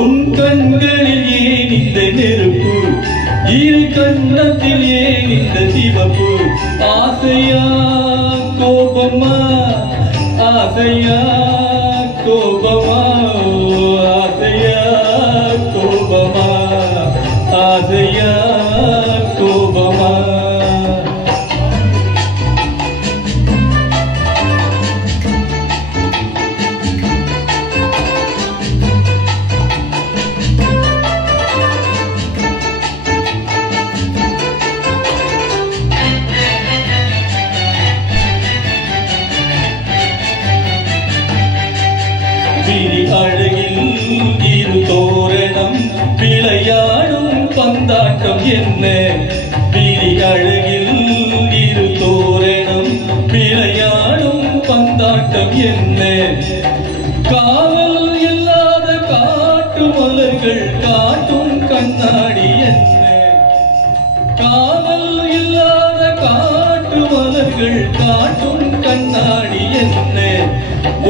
உன் கண்களில் ஏன் இந்த நெருப்பு, இரு கண்ணத்தில் ஏன் இந்த சிவப்பு? ஆசையா கோபமா, ஆசையா கோபமா, ஆசையா கோபமா, ஆசையா கோபமா? விழி அழகில் இரு தோரணம் விளையாடும் பந்தாட்டம் என்ன? விழி அழகில் இரு தோரணம் விளையாடும் பந்தாட்டம் என்ன? காவல் இல்லாத காட்டு மலர்கள் காட்டும் கண்ணாடி என்ன? காவல் இல்லாத காட்டு மலர்கள் காட்டும் கண்ணாடி என்ன?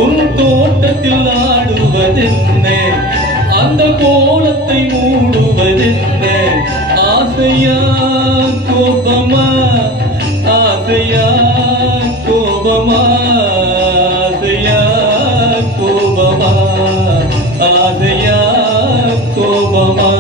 உன் தோட்டத்தில் ஆடுவதென்ன? அந்த கோலத்தை மூடுவதென்ன? ஆசையா கோபமா, ஆசையா கோபமா, ஆசையா கோபமா, ஆசையா கோபமா?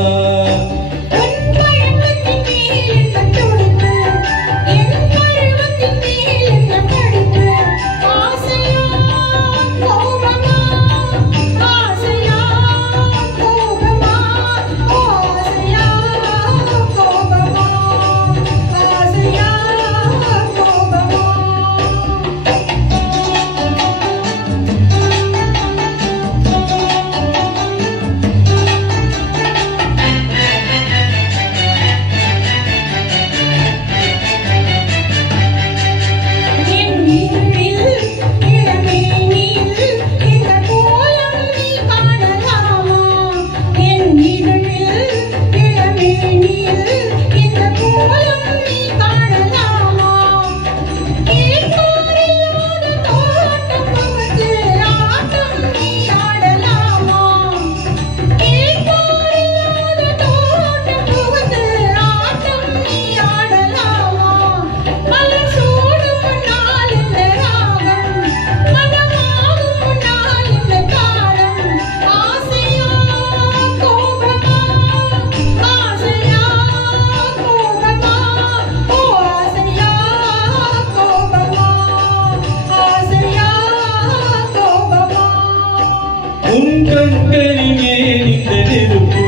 உன் கண்களில் ஏன் இந்த நெருப்பு,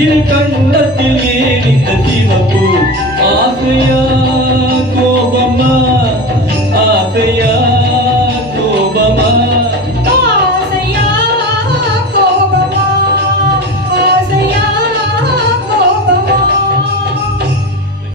இரு கண்ணத்தில் ஏன் இந்த சிவப்பு?